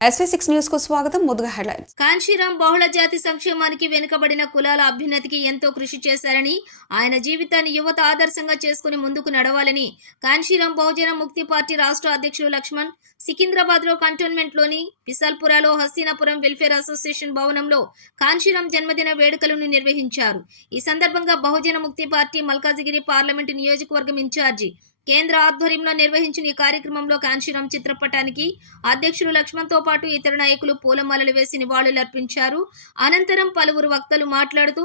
SV6 news కు స్వాగతం. ముందుగా హెడ్లైన్స్. కాంశీరాం బహుళ జాతి సంక్షేమానికి వెనుకబడిన కులాల అభ్యున్నతికి ఎంతో కృషి చేశారని, ఆయన జీవితాన్ని యువత ఆదర్శంగా చేసుకుని ముందుకు నడవాలని కాంశీరాం బహుజన ముక్తి పార్టీ రాష్ట్ర అధ్యక్షులు లక్ష్మణ్ సికింద్రాబాద్ లో కంటోన్మెంట్ లోని విశాల్పురాలో హస్తినాపురం వెల్ఫేర్ అసోసియేషన్ భవనంలో కాంశీరాం జన్మదిన వేడుకలను నిర్వహించారు. ఈ సందర్భంగా బహుజన ముక్తి పార్టీ మల్కాజిగిరి పార్లమెంటు నియోజకవర్గం ఇన్ఛార్జి కేంద్ర ఆధ్వర్యంలో నిర్వహించిన ఈ కార్యక్రమంలో కాంశీరాం చిత్రపటానికి అధ్యక్షులు లక్ష్మణ్తో పాటు ఇతర నాయకులు పూలమాలలు వేసి నివాళులర్పించారు. అనంతరం పలువురు వక్తలు మాట్లాడుతూ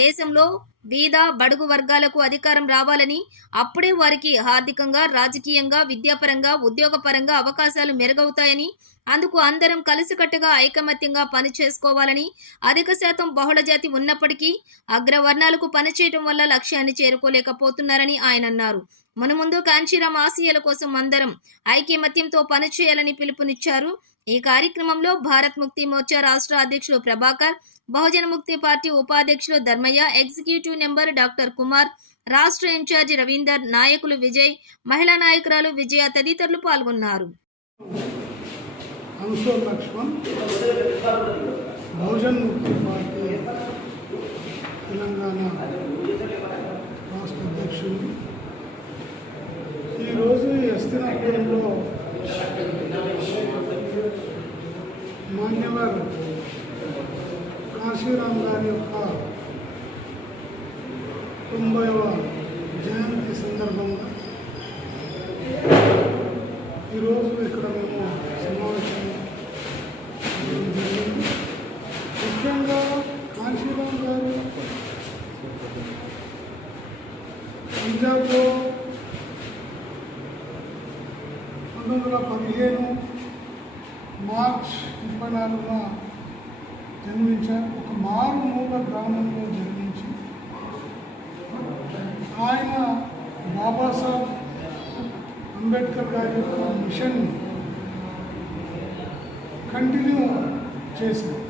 దేశంలో బీద బడుగు వర్గాలకు అధికారం రావాలని, అప్పుడే వారికి ఆర్థికంగా, రాజకీయంగా, విద్యాపరంగా, ఉద్యోగపరంగా అవకాశాలు మెరుగవుతాయని, అందుకు అందరం కలిసికట్టుగా ఐకమత్యంగా పనిచేసుకోవాలని, అధిక శాతం బహుళజాతి ఉన్నప్పటికీ అగ్రవర్ణాలకు పనిచేయడం వల్ల లక్ష్యాన్ని చేరుకోలేకపోతున్నారని ఆయన అన్నారు. మునుముందు కాంశీరాం ఆశయాల కోసం అందరం ఐకమత్యంతో పనిచేయాలని పిలుపునిచ్చారు. ఈ కార్యక్రమంలో భారత్ ముక్తి మోర్చా రాష్ట్ర అధ్యక్షులు ప్రభాకర్, బహుజన ముక్తి పార్టీ ఉపాధ్యక్షులు Dharmaiah, executive member doctor Kumar, రాష్ట్ర ఇన్ఛార్జి రవీందర్, నాయకులు విజయ్, మహిళా నాయకురాలు విజయ తదితరులు పాల్గొన్నారు. ఈరోజు హస్తినాపురంలో మాన్యవర్ కాశీరాం గారి యొక్క 90వ జయంతి సందర్భంగా ఈరోజు ఇక్కడ మేము సమావేశం జరిగింది. ముఖ్యంగా కాశీరాం గారు పంజాబ్లో 1915 మార్చ్ 34న జన్మించారు. ఒక మారుమూల గ్రామంలో జన్మించి ఆయన బాబాసాహెబ్ అంబేద్కర్ గారి యొక్క మిషన్ని కంటిన్యూ చేశారు.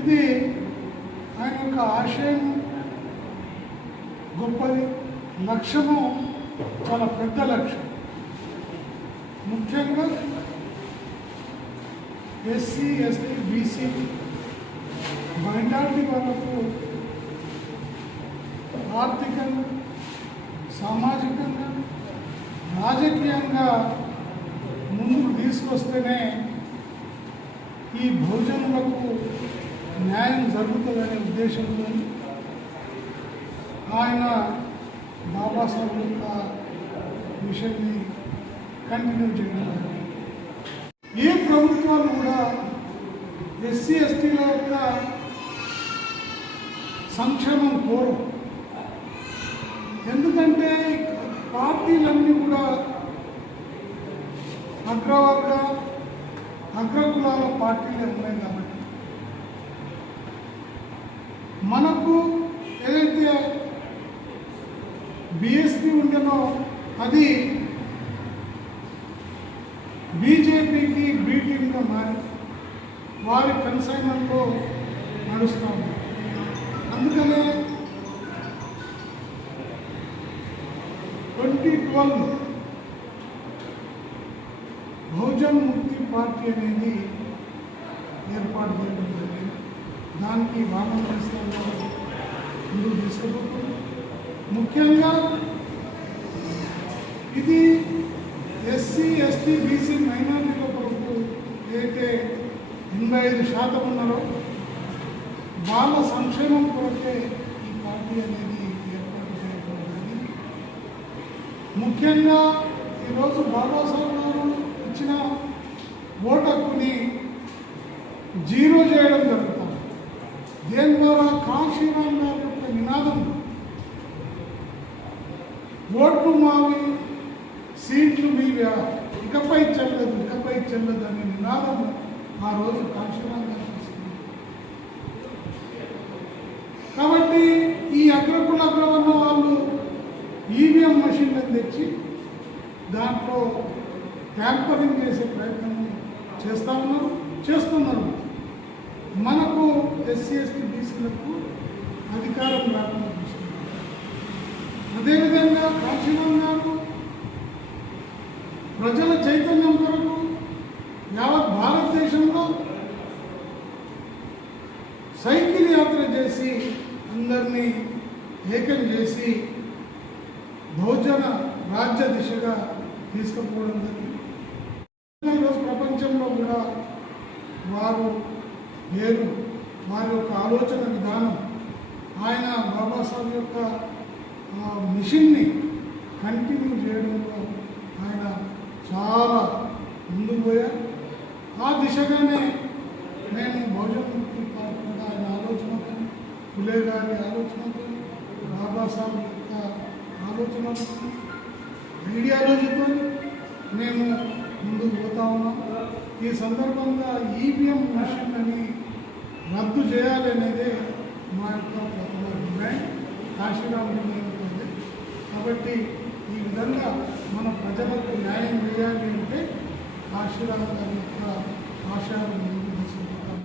ఇది ఆయన యొక్క ఆశయం గొప్పది, లక్ష్యము చాలా పెద్ద లక్ష్యం. ముఖ్యంగా ఎస్సీ, ఎస్టీ, బీసీ, మైనారిటీ వాళ్ళకు ఆర్థికంగా, సామాజికంగా, రాజకీయంగా ముందుకు తీసుకొస్తేనే ఈ బహుజనులకు న్యాయం జరుగుతుందనే ఉద్దేశంతో ఆయన బాబాసాహెబ్ యొక్క మిషన్ని కంటిన్యూ చేయడం జరిగింది. ఏ ప్రభుత్వాలు కూడా ఎస్సీ, ఎస్టీల యొక్క సంక్షేమం కోరు. ఎందుకంటే పార్టీలన్నీ కూడా అగ్రవర్గ, అగ్రకులాల పార్టీలు ఉన్నాయి కాబట్టి మనకు ఏదైతే బీఎస్పీ ఉండేనో అది బీజేపీకి బీ టీమ్గా మారి వారి కన్సైన్మెంట్లో నడుస్తాము. అందుకనే 2012 బహుజన్ ముక్తి పార్టీ అనేది ఏర్పాటు చేయడం జరిగింది. దానికి వామపక్షాలు ముందుకు తీసుకుపోతుంది. ముఖ్యంగా ఇది ఎస్సీ, ఎస్టీ, బీసీ, మైనారిటీల కొరకు ఏదైతే 85% ఉన్నారో వాళ్ళ సంక్షేమం కొరకే ఈ పార్టీ అనేది ఏర్పాటు చేయడం జరిగింది. ముఖ్యంగా ఈరోజు బాబాసాహెబ్ గారు ఇచ్చిన ఓటు హక్కుని జీరో చేయడం జరుగుతుంది. దీని ద్వారా కాశీరాం గారి యొక్క నినాదం ఓట్లు మావి, సీట్లు మీవా, ఇకపై చెల్లదు అనే నినాదం ఆ రోజు కాశీరాం గారు తీసుకున్నారు. కాబట్టి ఈ అగ్రవర్ణ వాళ్ళు ఈవీఎం మెషిన్లను తెచ్చి దాంట్లో ట్యాంపరింగ్ చేసే ప్రయత్నం చేస్తున్నారు. మనకు ఎస్సీ, ఎస్టీ, బీసీలకు అధికారం రాకుండా చూస్తున్నారు. అదేవిధంగా కాశీరాం గారు ప్రజల చైతన్యం కొరకు సైకిల్ యాత్ర చేసి అందరినీ ఏకం చేసి బహుజన రాజ్య దిశగా తీసుకుపోవడం జరిగింది. ఈరోజు ప్రపంచంలో కూడా వారు లేరు. వారి యొక్క ఆలోచన విధానం, ఆయన బాబాసాహెబ్ యొక్క మిషన్ని కంటిన్యూ చేయడంలో ఆయన చాలా ముందుకు పోయారు. ఆ దిశగానే నేను బహుజన ముక్తి పార్టీ కూడా ఆయన ఆలోచనతో, పులే గారి ఆలోచనతో, బాబాసాహెబ్ యొక్క ఆలోచనతో, ఐడియాలజీతో మేము ముందుకు పోతా ఉన్నాం. ఈ సందర్భంగా ఈవీఎం మిషన్ అని రద్దు చేయాలి అనేదే మా యొక్క ప్రధాన డిమాండ్. కాశీరామ్ నిర్ణయించింది. కాబట్టి ఈ విధంగా మన ప్రజలకు న్యాయం చేయాలి అంటే కాశీరామ్ గారి యొక్క ఆశయాలను ముందుకు తీసుకుంటాం.